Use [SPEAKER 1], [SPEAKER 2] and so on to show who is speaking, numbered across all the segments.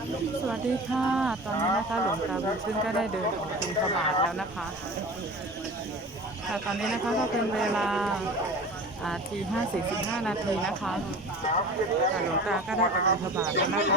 [SPEAKER 1] สวัสดีค่ะ ตอนนี้นะคะหลวงตาบุญขึ้นก็ได้เดินออกบิณฑบาตแล้วนะคะ ค่ะตอนนี้นะคะก็เป็นเวลาทีห้าสี่สิบห้านาทีนะคะค่ะหลวงตาก็ได้ออกบิณฑบาตแล้วนะคะ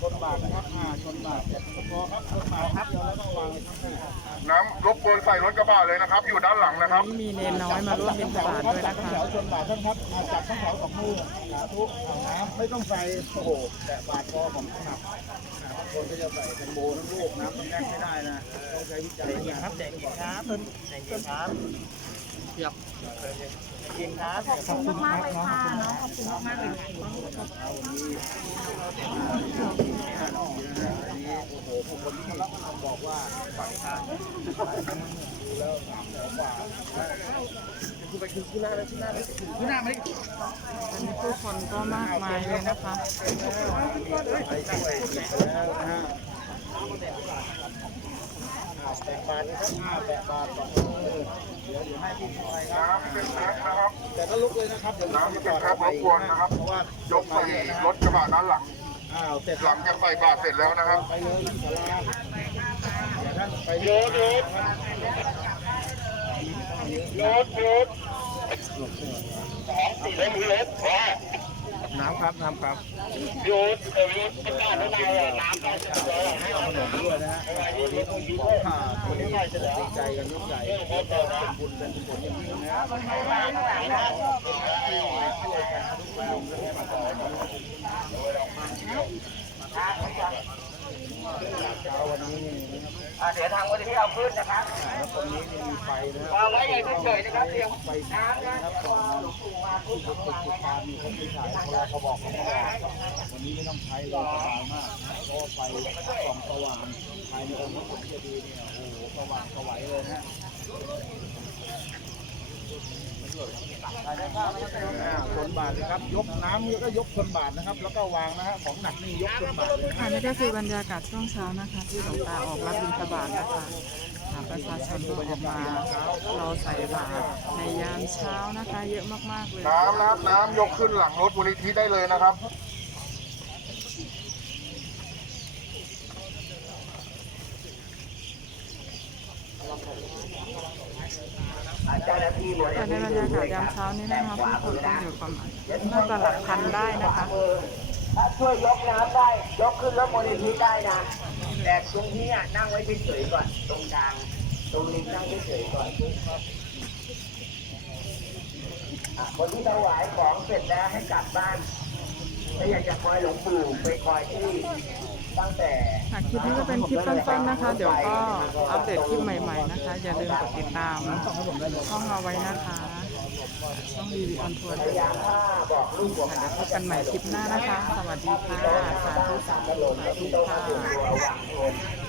[SPEAKER 2] ชนบาทนะครับอ่าชนบาทพอครับชนบาทครับเดี๋ยวเราต้องวางข้างหน้า
[SPEAKER 3] น้ำรบกวนใส่รถกระบะเลยนะครับ อยู่ด้านหลังนะครับ
[SPEAKER 1] นี่มีเนนน้อยมาร่วมบิณฑบาตด้วย
[SPEAKER 2] จั
[SPEAKER 1] นะ
[SPEAKER 2] ดทั้ง
[SPEAKER 1] คะ
[SPEAKER 2] แถวชนบาทท่านครับอ่าจัดทั้งแถวสองมือสาธุอ่างน้ำไม่ต้องใส่โอ้โหแต่บาทพอผมถนัดอ่าบางคนก็จะใส่แตงโมน้ำลูกน้ำมันแน่นไม่ได้นะต้องใช้วิจัยครับเด็กครับเพิ่มเด็กครับเทียบกินครับขอบคุณมากเลยค่ะน้องขอบคุณมากเลยเอาวันนี้อันนี้ โอ้โหผู้คนที่รับบอกว่าฝังทางดูแล้วสามแถวกว่าคือไปคือขึ้นหน้าแล้วขึ้นหน้าแล้วขึ้นหน้าไม่
[SPEAKER 1] ตอนนี้ผู้คนก็มากมายเลยนะคะ
[SPEAKER 2] ไปช่วยแล้วนะฮะแปดบาทนะครับห้าแปดบาทสองเออเดี๋ยวเดี๋ยวให้พี่ชายครับ
[SPEAKER 3] น้ำเป็นแพ็คนะครับ
[SPEAKER 2] แต่ก็ลุกเลยนะครับเดี๋ยว
[SPEAKER 3] น้ำเป็นแพ็ครบกวนนะครับ
[SPEAKER 2] เพราะว่าย
[SPEAKER 3] กใส่รถกระบะด้านหลัง
[SPEAKER 2] อ้าวเสร็จ
[SPEAKER 3] หลังจากใส่บาตรเสร็จแล้วนะครับ
[SPEAKER 2] ไปเลยสาราเดี๋ยวท่านไปเยอะเยอะ
[SPEAKER 3] รถรถเล่นรถว่า
[SPEAKER 2] น้ำครับน้ำครับ
[SPEAKER 3] หยุดรถประกาศข้างในน้ำได้
[SPEAKER 2] ให้เอาขนมด้วยนะฮะวันนี้ต้องยิ้มค่ะวันนี้ดีใจกันยกใหญ่เป็นบุญเป็นกุศลอย่างยิ่งนะครับช่วยกันทุกแรงมาสมัยนี้เช้าวันนี้นี่นะครับ
[SPEAKER 4] อ่า เดี๋ยวทางวันที่เอาขึ้นนะครับ
[SPEAKER 2] แล้วตรงนี้นี่มีไฟนะครับ
[SPEAKER 4] วางไว้อย่างเฉยๆนะครับเรียง
[SPEAKER 2] ไฟน้ำนะครับก่อนนำที่จุดติดจุดตามมีคนที่ถ่ายเขาเขาบอกเขาบอกวันนี้ไม่ต้องใช้เลยสบายมากเพราะว่าไฟส่องสว่างภายในองค์พระพุทธเจดีย์เนี่ยโอ้โหสว่างสวัยเลยนะอ่า ชนบาทนะครับ ยกน้ำแล้วก็ยกชนบาทนะครับ แล้วก็วางนะฮะของหนักนี่ยกชนบาทเลยนะ
[SPEAKER 1] อันนี้ก็คือบรรยากาศช่วงเช้านะคะที่หลวงตาออกรับบิณฑบาตนะคะค่ะประชาชนก็ออกมารอใส่บาตรในยามเช้านะคะ เยอะมากๆเลย
[SPEAKER 3] น้ำนะครับน้ำยกขึ้นหลังรถมูลนิธิได้เลยนะครับ
[SPEAKER 4] เจ้าหน้าที่บริ
[SPEAKER 1] แต่ในบรรยากาศยามเช้านี้นะคะผู้คนก็อยู่ประมาณน่าจะหลักพันได้นะคะ
[SPEAKER 4] ถ้าช่วยยกน้ำได้ยกขึ้นรถมูลนิธิได้นะ แต่ตรงนี้อะนั่งไว้เฉยๆก่อน ตรงกลาง ตรงนี้นั่งเฉยๆก่อนอะคนที่ถวายของเสร็จแล้วให้กลับบ้านถ้าอยากจะคอยหลวงปู่ไปคอยที่
[SPEAKER 1] ค่ะคลิปนี้ก็เป็นคลิปสั้นๆนะคะ เดี๋ยวก็อัปเดตคลิปใหม่ๆนะคะ อย่าลืมกดติดตามช่องเราไว้นะคะช่องดีวีออนทัวร์ด้วยค่ะ
[SPEAKER 4] ถ้าบอกลูกบอก
[SPEAKER 1] เดี๋ยวพบกันใหม่คลิปหน้านะคะ สวัสดีค่ะ สาธุสาธุสาธุค่ะ
[SPEAKER 4] ระวังคน